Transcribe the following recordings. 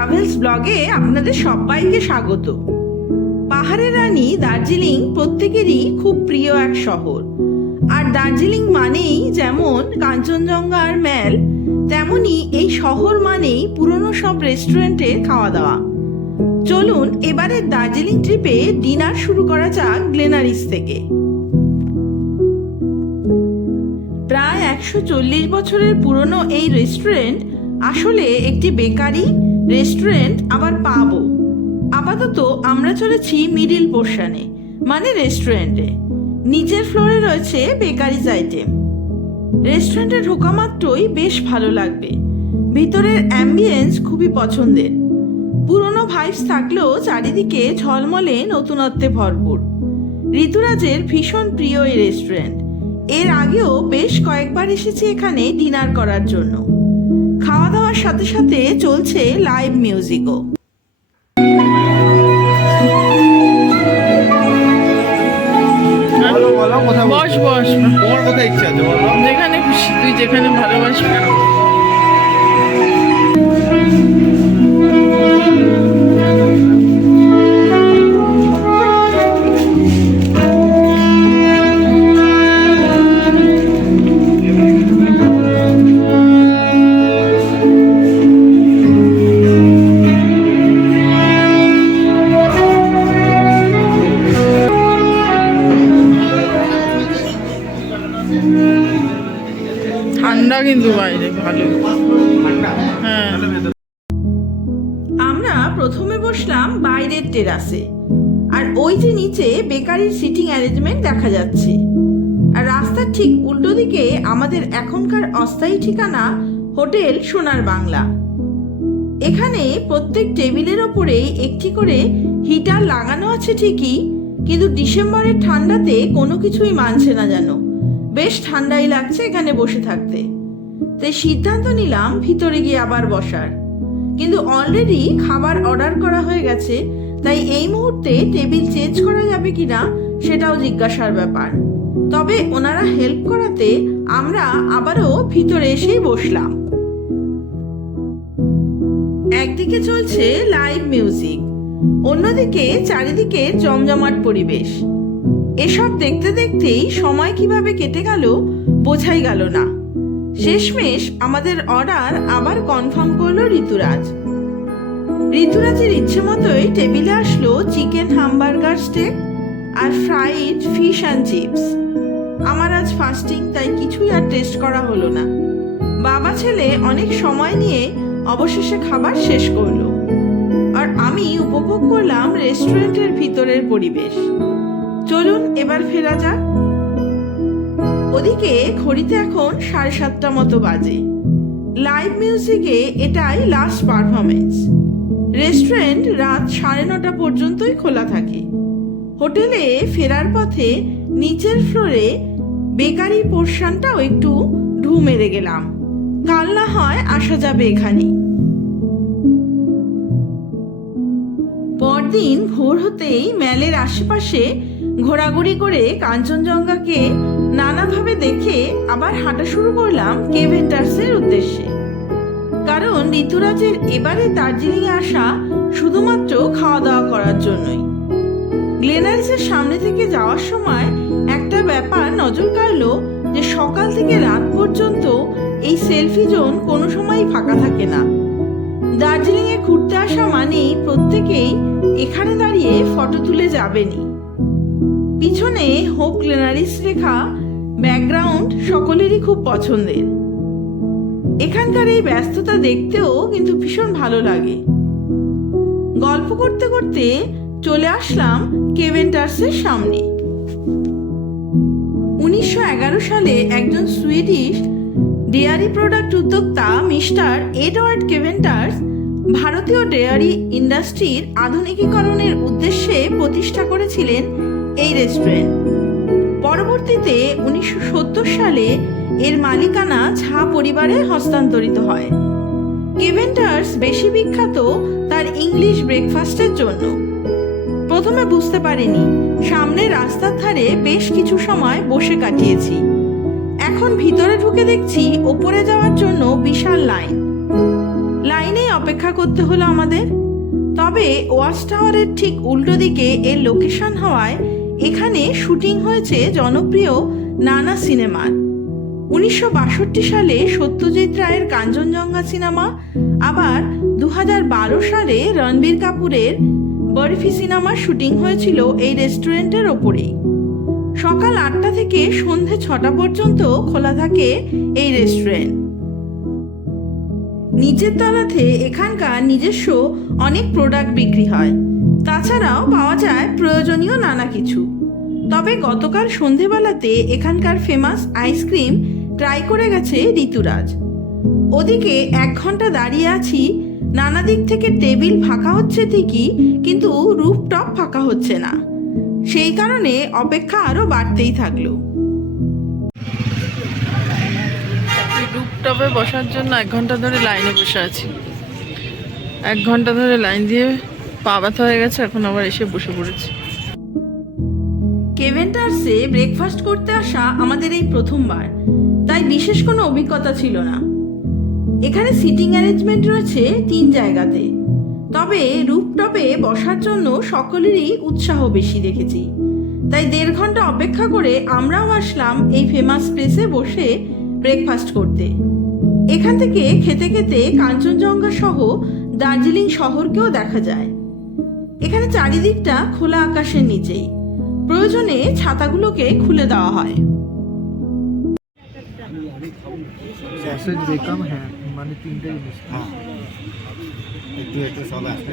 Travels ব্লগে আপনাদের সবাইকে স্বাগত। পাহাড়ের রানী দার্জিলিং প্রত্যেকেরই খুব প্রিয় এক শহর। আর দার্জিলিং মানেই যেমন কাঞ্চনজঙ্ঘা আর ম্যাল, তেমনি এই শহর মানেই পুরনো সব রেস্টুরেন্টের খাওয়া দাওয়া চলুন এবারের দার্জিলিং ট্রিপে ডিনার শুরু করা যাক গ্লেনারিস থেকে। প্রায় একশো চল্লিশ বছরের পুরনো এই রেস্টুরেন্ট আসলে একটি বেকারি রেস্টুরেন্ট আবার পাবো। আপাতত আমরা চলেছি মিডিল পোর্শনে মানে রেস্টুরেন্টে। নিচের ফ্লোরে রয়েছে বেকারিজ আইটেম। রেস্টুরেন্টে ঢোকা মাত্রই বেশ ভালো লাগবে। ভিতরের অ্যাম্বিয়েন্স খুবই পছন্দের। পুরনো ভাইবস থাকলেও চারিদিকে ঝলমলে নতুনত্বে ভরপুর। ঋতুরাজের ভীষণ প্রিয় এই রেস্টুরেন্ট। এর আগেও বেশ কয়েকবার এসেছি এখানে ডিনার করার জন্য। খাওয়া দাওয়ার সাথে সাথে চলছে লাইভ মিউজিকও বস বস। তোমার কোথায় ইচ্ছা আছে? যেখানে খুশি তুই যেখানে ভালোবাসবি। এখনকার অস্থায়ী ঠিকানা হোটেল সোনার বাংলা। এখানে প্রত্যেক টেবিলের ওপরে একটি করে হিটার লাগানো আছে ঠিকই, কিন্তু ডিসেম্বরের ঠান্ডাতে কোনো কিছুই মানছে না যেন। বেশ ঠান্ডাই লাগছে এখানে বসে থাকতে। তাই সিদ্ধান্ত নিলাম ভিতরে গিয়ে আবার বসার। কিন্তু অলরেডি খাবার অর্ডার করা হয়ে গেছে, তাই এই মুহূর্তে টেবিল চেঞ্জ করা যাবে কিনা সেটাও জিজ্ঞাসার ব্যাপার। তবে ওনারা হেল্প করাতে আমরা আবারও ভিতরে এসেই বসলাম। একদিকে চলছে লাইভ মিউজিক অন্যদিকে চারিদিকে জমজমাট পরিবেশ। এসব দেখতে দেখতেই সময় কীভাবে কেটে গেল বোঝাই গেল না। শেষমেশ আমাদের অর্ডার আবার কনফার্ম করল ঋতুরাজ। ঋতুরাজের ইচ্ছে মতোই টেবিলে আসলো চিকেন হামবার্গার স্টেক আর ফ্রাইড ফিশ অ্যান্ড চিপস আমার আজ ফাস্টিং তাই কিছুই আর টেস্ট করা হলো না। বাবা ছেলে অনেক সময় নিয়ে অবশেষে খাবার শেষ করল। আর আমি উপভোগ করলাম রেস্টুরেন্টের ভিতরের পরিবেশ। চলুন এবার ফেরা যাক। ওদিকে ঘড়িতে এখন সাড়ে সাতটা মতো বাজে। লাইভ মিউজিকে এটাই লাস্ট পারফরমেন্স রেস্টুরেন্ট রাত সাড়ে নটা পর্যন্তই খোলা থাকে। হোটেলে ফেরার পথে নিচের ফ্লোরে বেকারি পোর্শনটাও একটু ঢু মেরে গেলাম। কাল না হয় আসা যাবে এখানে। পরদিন ভোর হতেই ম্যালের আশেপাশে ঘোরাঘুরি করে কাঞ্চনজঙ্ঘাকে নানাভাবে দেখে আবার হাঁটা শুরু করলাম কেভেন্টার্সের উদ্দেশ্যে। কারণ ঋতুরাজের এবারে দার্জিলিং আসা শুধুমাত্র খাওয়া দাওয়া করার জন্যই। গ্লেনারিসের সামনে থেকে যাওয়ার সময় ব্যাপার নজর কাড়লো যে সকাল থেকে রাত পর্যন্ত এই সেলফি জোন কোনো সময়ই ফাঁকা থাকে না। দার্জিলিং এ ঘুরতে আসা মানেই প্রত্যেকেই এখানে দাঁড়িয়ে ফটো তুলে যাবেনি পিছনে হোপ গ্লেনারিস লেখা, ব্যাকগ্রাউন্ড সকলেরই খুব পছন্দের। এখানকার এই ব্যস্ততা দেখতেও কিন্তু ভীষণ ভালো লাগে। গল্প করতে করতে চলে আসলাম কেভেন্টার্সের সামনে। উনিশশো এগারো সালে একজন সুইডিশ ডেয়ারি প্রোডাক্ট উদ্যোক্তা মিস্টার এডওয়ার্ড কেভেন্টার্স ভারতীয় ডেয়ারি ইন্ডাস্ট্রির আধুনিকীকরণের উদ্দেশ্যে প্রতিষ্ঠা করেছিলেন এই রেস্টুরেন্ট। পরবর্তীতে উনিশশো সত্তর সালে এর মালিকানা ঝা পরিবারে হস্তান্তরিত হয়। কেভেন্টার্স বেশি বিখ্যাত তার ইংলিশ ব্রেকফাস্টের জন্য। প্রথমে বুঝতে পারিনি। সামনে রাস্তার ধারে বেশ কিছু সময় বসে কাটিয়েছি। এখন ভিতরে ঢুকে দেখছি ওপরে যাওয়ার জন্য বিশাল লাইন। লাইনে অপেক্ষা করতে হলো আমাদের। তবে ওয়াচ টাওয়ারের ঠিক উল্টো দিকে এর লোকেশন হওয়ায় এখানে শুটিং হয়েছে জনপ্রিয় নানা সিনেমার। উনিশশো বাষট্টি সালে সত্যজিৎ রায়ের কাঞ্চনজঙ্ঘা সিনেমা, আবার দু হাজার বারো সালে রণবীর কাপুরের বরফি সিনেমার শুটিং হয়েছিল এই রেস্টুরেন্টের ওপরেই। সকাল আটটা থেকে সন্ধে ছটা পর্যন্ত খোলা থাকে এই রেস্টুরেন্ট। নিচের তলাতে এখানকার নিজস্ব অনেক প্রোডাক্ট বিক্রি হয়। তাছাড়াও পাওয়া যায় প্রয়োজনীয় নানা কিছু। তবে গতকাল সন্ধেবেলাতে এখানকার ফেমাস আইসক্রিম ট্রাই করে গেছে ঋতুরাজ। ওদিকে এক ঘণ্টা দাঁড়িয়ে আছি নানা দিক থেকে টেবিল ফাঁকা হচ্ছে ঠিকই কিন্তু রুফটপ ফাঁকা হচ্ছে না। সেই কারণে অপেক্ষা আরও বাড়তেই থাকল। রুপটপে বসার জন্য এক ঘণ্টা ধরে লাইনে বসে আছি। এক ঘণ্টা ধরে লাইন দিয়ে পা ব্যথা হয়ে গেছে এখন আবার এসে বসে পড়েছি। কেভেন্টার্সে ব্রেকফাস্ট করতে আসা আমাদের এই প্রথমবার। তাই বিশেষ কোনো অভিজ্ঞতা ছিল না। এখানে সিটিং অ্যারেঞ্জমেন্ট রয়েছে তিন জায়গাতে। তবে রুপটপে বসার জন্য সকলেরই উৎসাহ বেশি দেখেছি। তাই দেড় ঘণ্টা অপেক্ষা করে আমরাও আসলাম এই ফেমাস প্লেসে বসে ব্রেকফাস্ট করতে। এখান থেকে খেতে খেতে কাঞ্চনজঙ্ঘা সহ দার্জিলিং শহরকেও দেখা যায়। এখানে চারিদিকটা খোলা আকাশের নিচেই। প্রয়োজনে ছাতাগুলোকে খুলে দেওয়া হয়। মানে তিনটে জিনিস হ্যাঁ। একটু একটু সব আসবে।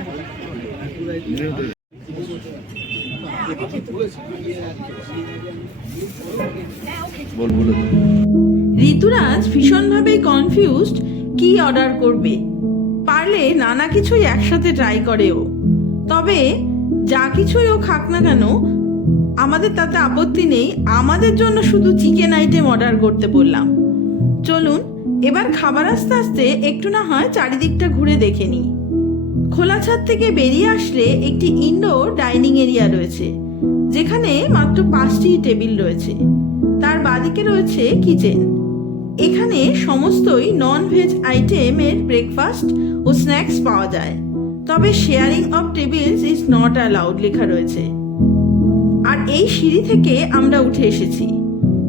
ঋতুরাজ ভীষণভাবেই কনফিউজড কি অর্ডার করবে। পারলে নানা কিছুই একসাথে ট্রাই করে ও তবে যা কিছুই ও খাক না কেন আমাদের তাতে আপত্তি নেই। আমাদের জন্য শুধু চিকেন আইটেম অর্ডার করতে বললাম। চলুন এবার খাবার আস্তে আস্তে একটু না হয় চারিদিকটা ঘুরে দেখে নিই। খোলা ছাদ থেকে বেরিয়ে আসলে একটি ইনডোর ডাইনিং এরিয়া রয়েছে, যেখানে মাত্র পাঁচটি টেবিল রয়েছে। তার বাদিকে রয়েছে কিচেন এখানে সমস্তই নন ভেজ আইটেমের ব্রেকফাস্ট ও স্ন্যাক্স পাওয়া যায়। তবে sharing of tables is not allowed লেখা রয়েছে। আর এই সিঁড়ি থেকে আমরা উঠে এসেছি।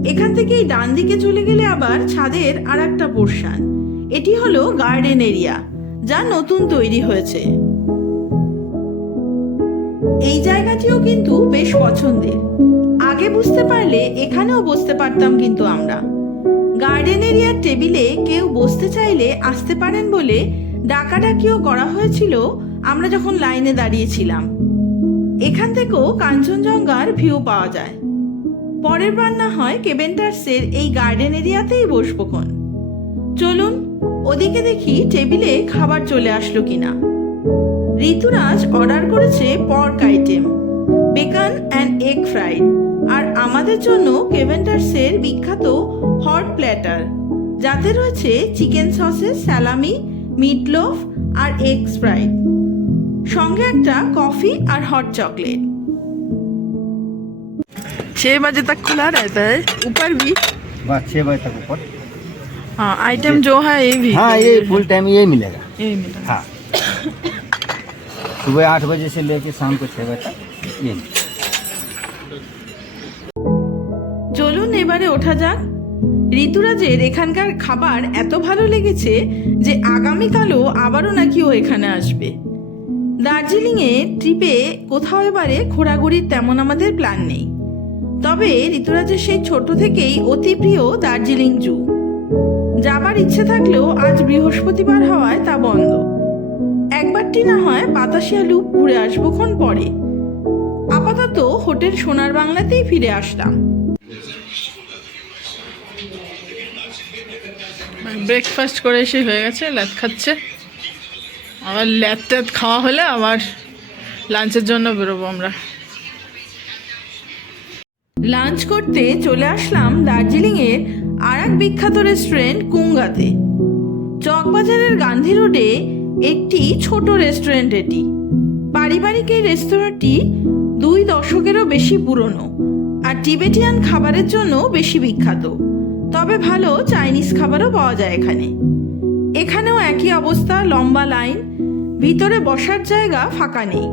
এখান থেকেই ডান দিকে চলে গেলে আবার ছাদের আর একটা পোর্শন। এটি হলো গার্ডেন এরিয়া, যা নতুন তৈরি হয়েছে। এই জায়গাটিও কিন্তু বেশ পছন্দের। আগে বুঝতে পারলে এখানেও বসতে পারতাম কিন্তু আমরা। গার্ডেন এরিয়ার টেবিলে কেউ বসতে চাইলে আসতে পারেন বলে ডাকাডাকিও করা হয়েছিল আমরা যখন লাইনে দাঁড়িয়েছিলাম। এখান থেকেও কাঞ্চনজঙ্ঘার ভিউ পাওয়া যায়। পরের বার না হয় কেবেন্টার্সের এই গার্ডেন এরিয়াতেই বসবো খন। চলুন, ওদিকে দেখি টেবিলে খাবার চলে আসলো কিনা। ঋতুরাজ অর্ডার করেছে pork item, bacon and egg fried, আর আমাদের জন্য কেভেন্টার্সের বিখ্যাত হট প্ল্যাটার, যাতে রয়েছে চিকেন সসেস, স্যালামি মিটলোফ আর এগ ফ্রাইড সঙ্গে একটা কফি আর হট চকলেট। छः बजे तक खुला रहता है ऊपर भी बस छः बजे तक ऊपर हाँ आइटम जो है ये भी हाँ ये फुल टाइम ये मिलेगा यही मिला हाँ सुबह आठ बजे से लेके शाम को छः बजे तक ये मिलेगा। চলুন এবারে ওঠা যাক ঋতুরাজের এখানকার খাবার এত ভালো লেগেছে যে আগামীকালও আবারও নাকি ও এখানে আসবে দার্জিলিংয়ে ট্রিপে কোথাও এবারে ঘোরাঘুরির তেমন আমাদের প্ল্যান নেই তবে ঋতুরাজের সেই ছোট থেকেই অতি প্রিয় দার্জিলিং জু। যাবার ইচ্ছে থাকলেও আজ বৃহস্পতিবার হওয়ায় তা বন্ধ। একবারটি না হয় বাতাসিয়া লুপ ঘুরে আসবোক্ষণ পরে। আপাতত হোটেল সোনার বাংলাতেই ফিরে আসলাম। ব্রেকফাস্ট করে এসে হয়ে গেছে, ল্যাদ খাচ্ছে। আবার ট্যাদ খাওয়া হলে আবার লাঞ্চের জন্য বেরোবো আমরা। লাঞ্চ করতে চলে আসলাম দার্জিলিংয়ের আর এক বিখ্যাত রেস্টুরেন্ট কুঙ্গাতে। চকবাজারের গান্ধী রোডে একটি ছোট রেস্টুরেন্ট এটি। পারিবারিক এই রেস্তোরাঁটি দুই দশকেরও বেশি পুরনো আর টিবেটিয়ান খাবারের জন্য বেশি বিখ্যাত। তবে ভালো চাইনিজ খাবারও পাওয়া যায় এখানে। এখানেও একই অবস্থা, লম্বা লাইন, ভিতরে বসার জায়গা ফাঁকা নেই।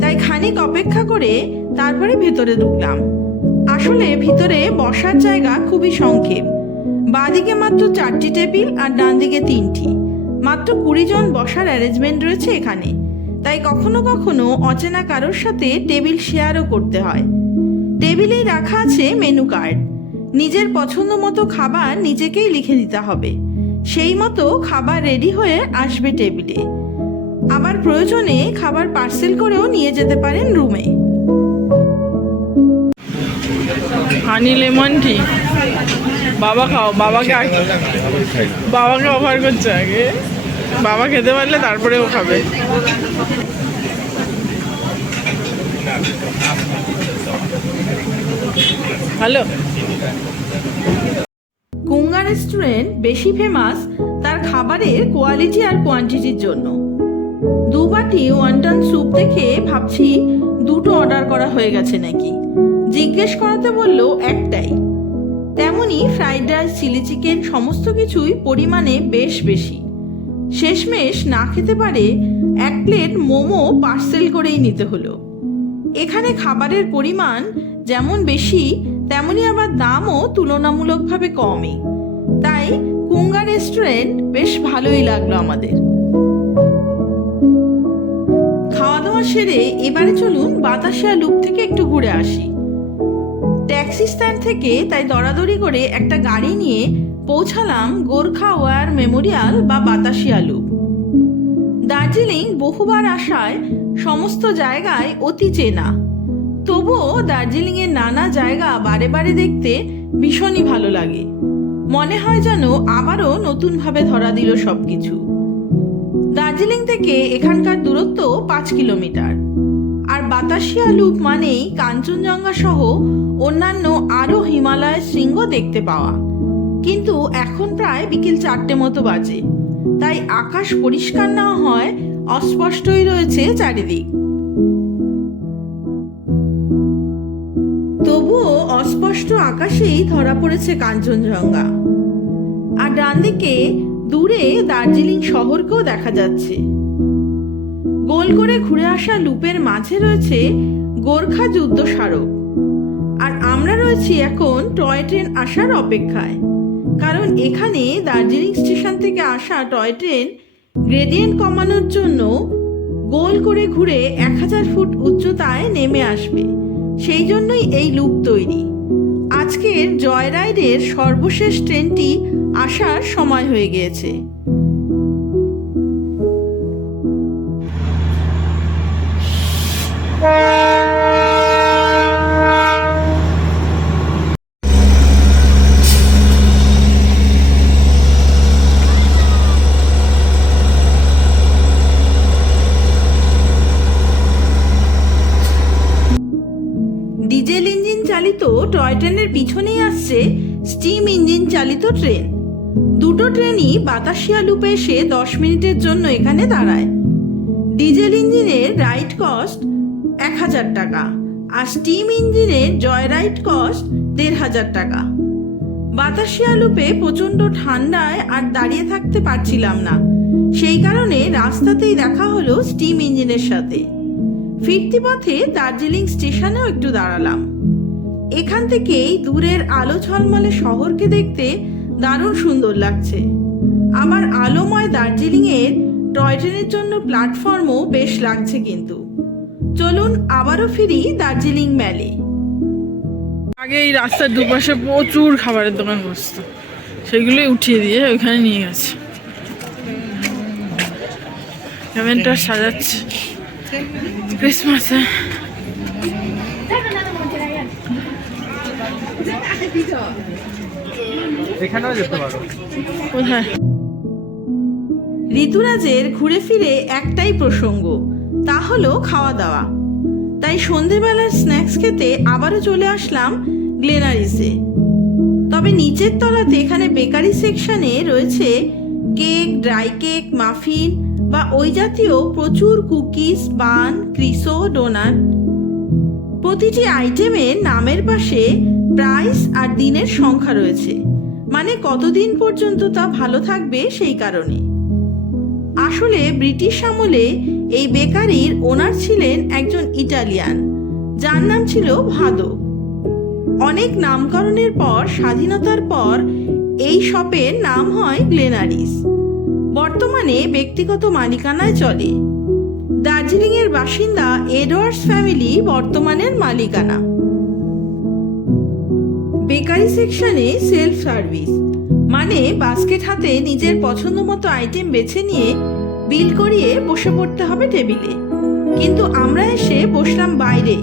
তাই খানিক অপেক্ষা করে তারপরে ভেতরে ঢুকলাম। আসলে ভিতরে বসার জায়গা খুবই সংক্ষেপ। বাঁদিকে মাত্র চারটি টেবিল আর ডান দিকে তিনটি। মাত্র কুড়ি জন বসার অ্যারেঞ্জমেন্ট রয়েছে এখানে। তাই কখনো কখনো অচেনা কারোর সাথে টেবিল শেয়ারও করতে হয়। টেবিলেই রাখা আছে মেনু কার্ড। নিজের পছন্দ মতো খাবার নিজেকেই লিখে দিতে হবে। সেই মতো খাবার রেডি হয়ে আসবে টেবিলে। আবার প্রয়োজনে খাবার পার্সেল করেও নিয়ে যেতে পারেন রুমে। হানি লেমন টি বাবা খাও বাবাকে আগে বাবাকে অফার করছে আগে। বাবা খেতে পারলে তারপরে ও খাবে। হ্যালো। কুঙ্গা রেস্টুরেন্ট বেশি ফেমাস তার খাবারের কোয়ালিটি আর কোয়ান্টিটির জন্য। দু বাটি ওয়ান্টন স্যুপ দেখে ভাবছি দুটো অর্ডার করা হয়ে গেছে নাকি। জিজ্ঞেস করাতে বলল একটাই। তেমনি ফ্রাইড রাইস চিলি চিকেন সমস্ত কিছুই পরিমাণে বেশ বেশি। শেষমেশ না খেতে পারে এক প্লেট মোমো পার্সেল করেই নিতে হলো। এখানে খাবারের পরিমাণ যেমন বেশি, তেমনি আবার দামও তুলনামূলকভাবে কমই। তাই কুঙ্গা রেস্টুরেন্ট বেশ ভালোই লাগল আমাদের। খাওয়া দাওয়া সেরে এবারে চলুন বাতাসিয়া লুপ থেকে একটু ঘুরে আসি। ট্যাক্সি স্ট্যান্ড থেকে তাই দরাদরি করে একটা গাড়ি নিয়ে পৌঁছালাম গোর্খা ওয়ার মেমোরিয়াল বা বাতাসিয়া লুপ দার্জিলিং বহুবার আসায় সমস্ত জায়গায় অতি চেনা। তবুও দার্জিলিংয়ের নানা জায়গা বারে বারে দেখতে ভীষণই ভালো লাগে। মনে হয় যেন আবারও নতুনভাবে ধরা দিল সবকিছু। দার্জিলিং থেকে এখানকার দূরত্ব পাঁচ কিলোমিটার। আর বাতাসিয়া লুপ মানেই কাঞ্চনজঙ্ঘা সহ অন্যান্য আরও হিমালয়ের শৃঙ্গ দেখতে পাওয়া। কিন্তু এখন প্রায় বিকেল চারটে মতো বাজে। তাই আকাশ পরিষ্কার না হয়, অস্পষ্টই রয়েছে চারিদিক। তবুও অস্পষ্ট আকাশেই ধরা পড়েছে কাঞ্চনজঙ্ঘা। আর ডান দিকে দূরে দার্জিলিং শহরকেও দেখা যাচ্ছে। গোল করে ঘুরে আসা লুপের মাঝে রয়েছে গোর্খা যুদ্ধ স্মারক। আমরা রয়েছি এখন টয় ট্রেন আসার অপেক্ষায়। কারণ এখানে দার্জিলিং স্টেশন থেকে আসা টয় ট্রেন গ্রেডিয়েন্ট কমানোর জন্য গোল করে ঘুরে এক হাজার ফুট উচ্চতায় নেমে আসবে। সেই জন্যই এই লুপ তৈরি। আজকের জয় রাইডের সর্বশেষ ট্রেনটি আসার সময় হয়ে গিয়েছে। ডিজেল টয় ট্রেনের পিছনেই আসছে স্টিম ইঞ্জিন চালিত ট্রেন। দুটো ট্রেনই বাতাসিয়া লুপে এসে দশ মিনিটের জন্য এখানে দাঁড়ায়। ডিজেল ইঞ্জিনের রাইড কস্ট এক হাজার টাকা, আর স্টিম ইঞ্জিনের জয় রাইড কস্ট দেড় হাজার টাকা। বাতাসিয়া লুপে প্রচণ্ড ঠান্ডায় আর দাঁড়িয়ে থাকতে পারছিলাম না। সেই কারণে রাস্তাতেই দেখা হলো স্টিম ইঞ্জিনের সাথে। ফিরতি পথে দার্জিলিং স্টেশনেও একটু দাঁড়ালাম। এখান থেকেই দূরের আলো ঝলমলে শহরকে দেখতে দারুণ সুন্দর লাগছে। আমার আলোময় দার্জিলিং এর টয় ট্রেনের জন্য প্ল্যাটফর্মও বেশ লাগছে কিন্তু। চলুন আবারও ফিরি দার্জিলিং ম্যালে। আগে এই রাস্তার দুপাশে প্রচুর খাবারের দোকান বসতো। সেগুলোই উঠিয়ে দিয়ে ওইখানে নিয়ে গেছে। ক্যামেনটা সাজাচ্ছে। ক্রিসমাসে পারো। ঋতুরাজের ঘুরে ফিরে একটাই প্রসঙ্গ, তা হলো খাওয়া দাওয়া তাই সন্ধেবেলার স্ন্যাক্স খেতে আবারও চলে আসলাম গ্লেনারিসে। তবে নিচের তলাতে এখানে বেকারি সেকশনে রয়েছে কেক, ড্রাই কেক, মাফিন বা ওই জাতীয় প্রচুর কুকিজ, বান, ক্রিসো, ডোনাট। প্রতিটি আইটেমের নামের পাশে প্রাইস আর দিনের সংখ্যা রয়েছে। মানে কতদিন পর্যন্ত তা ভালো থাকবে সেই কারণে আসলে ব্রিটিশ আমলে এই বেকারির ওনার ছিলেন একজন ইটালিয়ান, যার নাম ছিল ভাদো। অনেক নামকরণের পর, স্বাধীনতার পর, এই শপের নাম হয় গ্লেনারিস। বর্তমানে ব্যক্তিগত মালিকানায় চলে। দার্জিলিংয়ের বাসিন্দা এডওয়ার্ডস ফ্যামিলি বর্তমানের মালিকানা। বেকারি সেকশনে সেলফ সার্ভিস মানে বাস্কেট হাতে নিজের পছন্দ মতো আইটেম বেছে নিয়ে বিল করিয়ে বসে পড়তে হবে টেবিলে। কিন্তু আমরা এসে বসলাম বাইরে।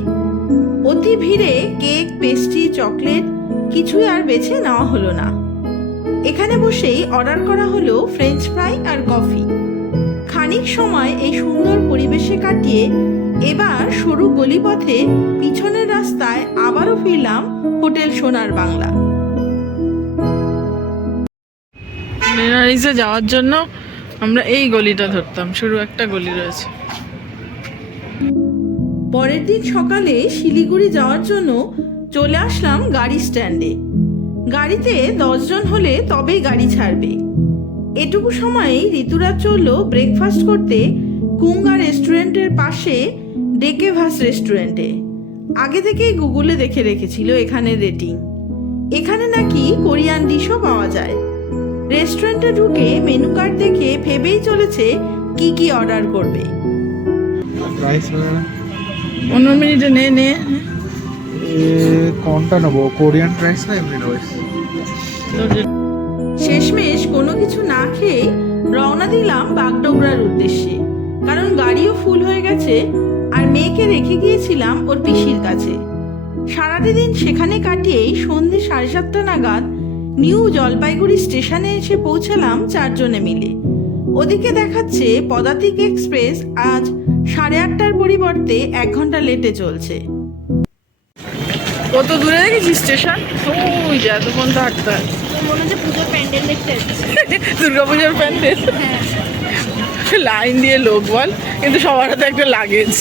অতি ভিড়ে কেক, পেস্ট্রি, চকলেট কিছুই আর বেছে নেওয়া হলো না। এখানে বসেই অর্ডার করা হলো ফ্রেঞ্চ ফ্রাই আর কফি। খানিক সময় এই সুন্দর পরিবেশে কাটিয়ে এবার সরু গলিপথে পিছনের রাস্তায় আবারও ফিরলাম হোটেল সোনার বাংলা। মিনারিসে যাওয়ার জন্য আমরা এই গলিটা ধরতাম শুরু একটা গলি রয়েছে। পরের দিন সকালে শিলিগুড়ি যাওয়ার জন্য চলে আসলাম গাড়ি স্ট্যান্ডে। গাড়িতে দশজন হলে তবেই গাড়ি ছাড়বে। এটুকু সময়েই ঋতুরাজ চলল ব্রেকফাস্ট করতে কুঙ্গা রেস্টুরেন্টের পাশে ডেকেভাস রেস্টুরেন্টে আগে থেকেই গুগলে দেখে রেখেছিল এখানের রেটিং। এখানে নাকি কোরিয়ান ডিশও পাওয়া যায়। রেস্টুরেন্টে ঢুকে মেনু কার্ড দেখে ভেবেই চলেছে কি কি অর্ডার করবে। পনেরো মিনিটে নে নে। কোনটা নেব? কোরিয়ান রাইস না এমনি রাইস শেষমেশ কোনো কিছু না খেয়ে রওনা দিলাম বাগডোগরার উদ্দেশ্যে। কারণ গাড়িও ফুল হয়ে গেছে। আর মেয়েকে রেখে গিয়েছিলাম ওর পিসির কাছে। সারাটি দিন সেখানে কাটিয়েই সন্ধে সাড়ে সাতটা নাগাদ নিউ জলপাইগুড়ি স্টেশনে এসে পৌঁছালাম চারজনে মিলে। ওদিকে দেখাচ্ছে পদাতিক এক্সপ্রেস আজ সাড়ে আটটার পরিবর্তে এক ঘণ্টা লেটে চলছে। কত দূরে দেখেছিস স্টেশন? ওই যে এতক্ষণ তো হাঁটতে হয়। মনে হচ্ছে পুজোর প্যান্ডেল দেখতে যাচ্ছি দুর্গাপুজোর প্যান্ডেল। লাইন দিয়ে লোক বল কিন্তু সবার হাতে একটা লাগেজ।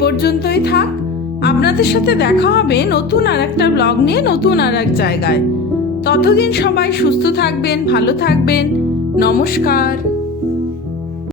পর্যন্তই থাক। আপনাদের সাথে দেখা হবে নতুন আর একটা ব্লগ নিয়ে নতুন আর এক জায়গায়। ততদিন সবাই সুস্থ থাকবেন, ভালো থাকবেন। নমস্কার।